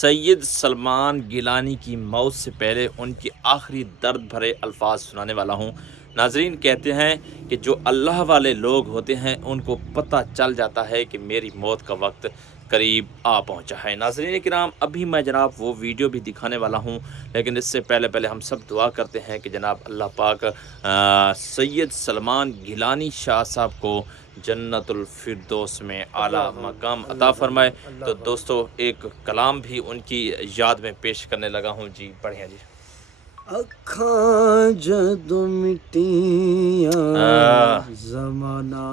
سید سلمان گیلانی کی موت سے پہلے ان کی آخری درد بھرے الفاظ سنانے والا ہوں۔ ناظرین، کہتے ہیں کہ جو اللہ والے لوگ ہوتے ہیں ان کو پتہ چل جاتا ہے کہ میری موت کا وقت قریب آ پہنچا ہے۔ ناظرین کرام، ابھی میں جناب وہ ویڈیو بھی دکھانے والا ہوں، لیکن اس سے پہلے ہم سب دعا کرتے ہیں کہ جناب اللہ پاک سید سلمان گیلانی شاہ صاحب کو جنت الفردوس میں اعلیٰ مقام عطا فرمائے۔ تو دوستو، ایک کلام بھی ان کی یاد میں پیش کرنے لگا ہوں۔ جی پڑھیں جی۔ اکھاں جدوں مٹیاں زمانہ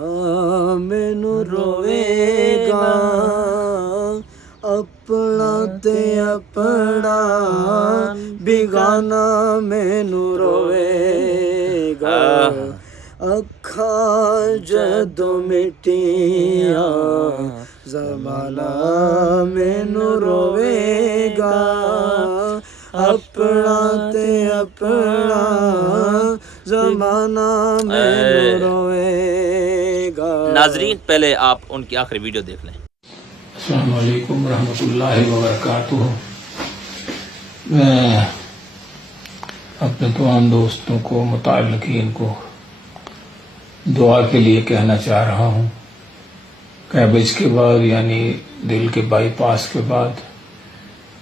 مینوں روے گا، اپنا تے اپنا بیگانہ مینوں روے گا۔ اکھاں جدوں مٹیاں زمانہ مینوں روے گا، اپنا تے اپنا زمانہ مینوں روے گا۔ ناظرین، پہلے آپ ان کی آخری ویڈیو دیکھ لیں۔ السلام علیکم ورحمۃ اللہ وبرکاتہ۔ میں اپنے تمام دوستوں کو، متعلقین کو دعا کے لیے کہنا چاہ رہا ہوں۔ کیبج کے بعد، یعنی دل کے بائی پاس کے بعد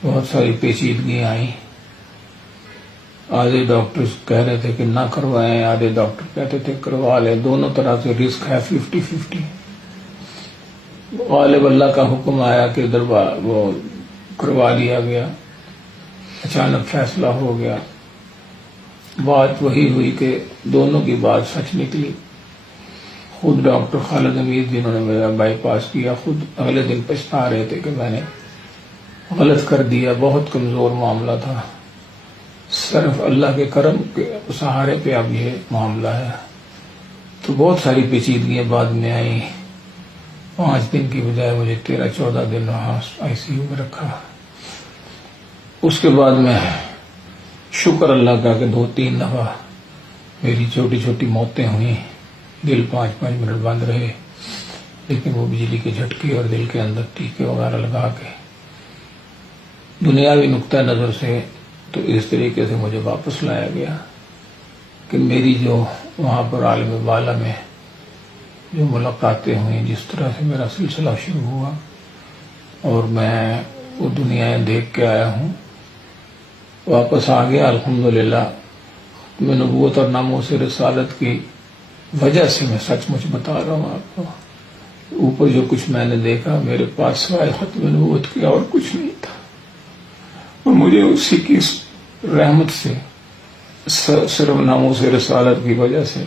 بہت ساری پیچیدگیاں آئیں۔ آدھے ڈاکٹر کہہ رہے تھے کہ نہ کروائیں، آدھے ڈاکٹر کہتے تھے کروا لیں۔ دونوں طرح سے رسک ہے، 50-50۔ غالب اللہ کا حکم آیا کہ وہ کروا دیا گیا، اچانک فیصلہ ہو گیا۔ بات وہی ہوئی کہ دونوں کی بات سچ نکلی۔ خود ڈاکٹر خالد حمید جنہوں نے میرا بائی پاس کیا، خود اگلے دن پچھتا رہے تھے کہ میں نے غلط کر دیا، بہت کمزور معاملہ تھا، صرف اللہ کے کرم کے سہارے پہ اب یہ معاملہ ہے۔ تو بہت ساری پیچیدگیاں بعد میں آئیں۔ 5 دن کی بجائے مجھے 13-14 دن وہاں آئی سی یو میں رکھا۔ اس کے بعد میں شکر اللہ کا کہ 2-3 دفعہ میری چھوٹی چھوٹی موتیں ہوئیں، دل 5-5 منٹ بند رہے، لیکن وہ بجلی کے جھٹکے اور دل کے اندر ٹیکے وغیرہ لگا کے دنیاوی نقطہ نظر سے تو اس طریقے سے مجھے واپس لایا گیا کہ میری جو وہاں پر عالم بالا میں جو ملاقاتیں ہوئیں، جس طرح سے میرا سلسلہ شروع ہوا اور میں وہ دنیا دیکھ کے آیا ہوں، واپس آ گیا الحمدللہ۔ میں نبوت اور ناموس رسالت کی وجہ سے میں سچ مچ بتا رہا ہوں آپ کو، اوپر جو کچھ میں نے دیکھا میرے پاس سوائے ختم نبوت کے اور کچھ نہیں تھا، اور مجھے اسی کی رحمت سے، صرف ناموس رسالت کی وجہ سے،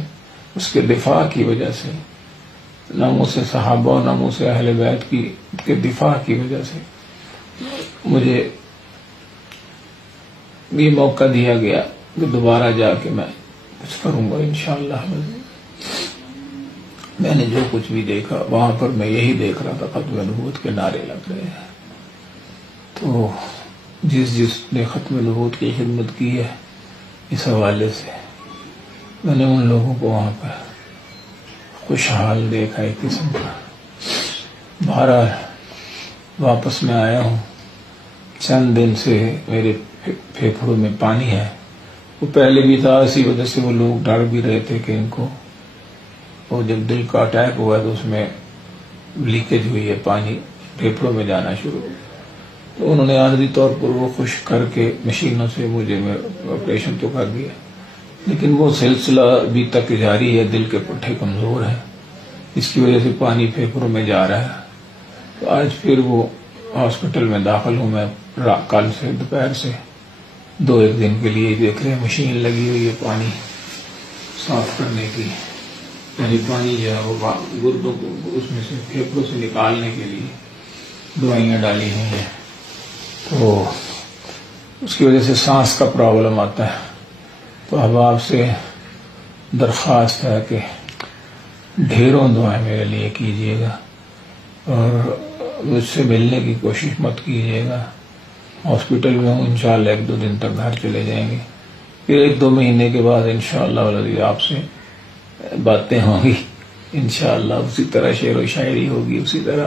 اس کے دفاع کی وجہ سے، ناموس صحابہ و ناموس اہل بیت کے دفاع کی وجہ سے مجھے یہ موقع دیا گیا کہ دوبارہ جا کے میں کچھ کروں گا انشاءاللہ۔ میں نے جو کچھ بھی دیکھا وہاں پر میں یہی دیکھ رہا تھا، ختم نبوت کے نعرے لگ رہے ہیں۔ تو جس نے ختم نبوت کی خدمت کی ہے، اس حوالے سے میں نے ان لوگوں کو وہاں پر خوشحال دیکھا ایک قسم کا۔ بہرحال واپس میں آیا ہوں، چند دن سے میرے پھیپھڑوں میں پانی ہے، وہ پہلے بھی تھا، اسی وجہ سے وہ لوگ ڈر بھی رہے تھے کہ ان کو، اور جب دل کا اٹیک ہوا تو اس میں لیکیج ہوئی ہے، پانی پھیپھڑوں میں جانا شروع ہوا، تو انہوں نے عارضی طور پر وہ خشک کر کے مشینوں سے مجھے آپریشن تو کر دیا، لیکن وہ سلسلہ ابھی تک جاری ہے، دل کے پٹھے کمزور ہیں، اس کی وجہ سے پانی پھیپھڑوں میں جا رہا ہے۔ تو آج پھر وہ ہاسپٹل میں داخل ہوں میں، کل سے دوپہر سے 2-1 دن کے لیے دیکھ رہے ہیں، مشین لگی ہوئی ہے پانی صاف کرنے کی، یعنی پانی جو ہے وہ گردوں کو اس میں سے پھیپھڑوں سے نکالنے کے لیے دوائیاں ڈالی ہوئی ہیں۔ تو اس کی وجہ سے سانس کا پرابلم آتا ہے۔ تو اب آپ سے درخواست ہے کہ ڈھیروں دعائیں میرے لیے کیجیے گا، اور مجھ سے ملنے کی کوشش مت کیجیے گا۔ ہاسپٹل میں ہوں، انشاءاللہ 1-2 دن تک گھر چلے جائیں گے، پھر 1-2 مہینے کے بعد انشاءاللہ آپ سے باتیں ہوں گی، انشاءاللہ اسی طرح شعر و شاعری ہوگی، اسی طرح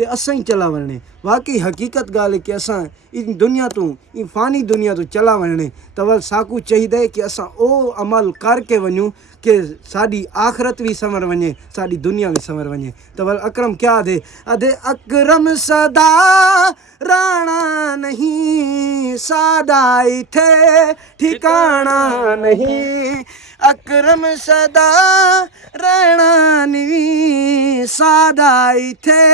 تے اساں ہی چلا وننے واقعی حقیقت گال ہے کہ اساں ان دنیا تو ان فانی دنیا تو چلا وننے تو ساکو چاہیے کہ اساں او عمل کر کے ونیوں کہ ساڈی آخرت بھی سمر ونجے ساڈی دنیا بھی سمر ونجے تو اکرم کیا دے ادے اکرم صدا رانا نہیں ساڈا ایتھے ٹھکانا نہیں اکرم صدا رانا نہیں ساڈا ایتھے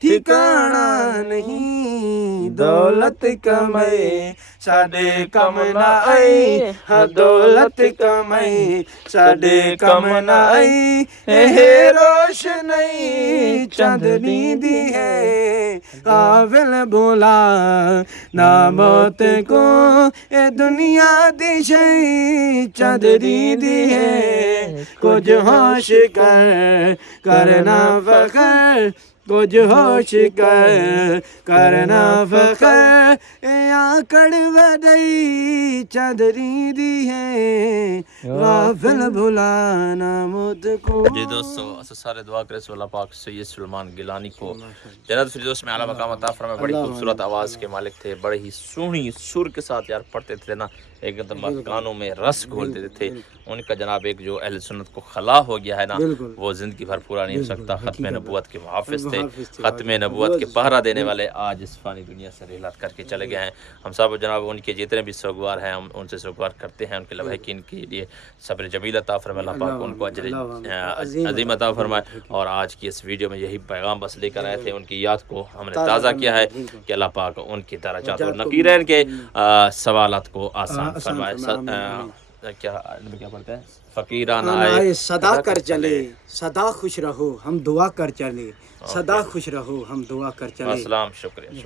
ٹھکانا نہیں دولت کمائی ساڈے کم نہ آئی ہاں دولت کمائی ساڈے کم نہ آئی اے روشنی چاندنی دی ہے قابل بولا نہ موت کو اے دنیا دی شئی چاندنی دی ہے کچھ ہوش کر کرنا فخر کچھ ہوش کر کرنا فخر آکڑ وڈئی چادری دی ہے غافل بھلانا موت کو. جی دوستو سارے دعا کرے سو اللہ پاک سید سلیمان گیلانی کو جنت فردوس میں اعلیٰ مقام عطا فرمائے. بڑی خوبصورت آواز کے مالک تھے, بڑے ہی سونی سر کے ساتھ یار پڑھتے تھے نا, ایک دم کانوں میں رس گھولتے تھے. ان کا جناب ایک جو اہل سنت کو خلا ہو گیا ہے نا, وہ زندگی بھر پورا نہیں ہو سکتا. ختم نبوت کے محافظ تھے, ختم نبوت کے پہرا دینے والے, آج اس فانی دنیا سے رحلت کر کے چلے گئے ہیں. ہم سب جناب ان کے جتنے بھی سوگوار ہیں ہم ان سے سوگوار کرتے ہیں. ان کے لواحقین کے لیے صبر جمیل عطا فرمائے اللہ پاک, ان کو اجر عظیم عطا فرمائے. اور آج کی اس ویڈیو میں یہی پیغام بس لے کر آئے تھے, ان کی یاد کو ہم نے تازہ کیا ہے کہ اللہ پاک ان کی درجات اور نقیرین کے سوالات کو آسان فرمائے. کیا پڑھتے ہیں, فقیرانہ آئے صدا کر چلے صدا خوش رہو ہم دعا کر چلے, صدا خوش رہو ہم دعا کر چلے. السلام, شکریہ.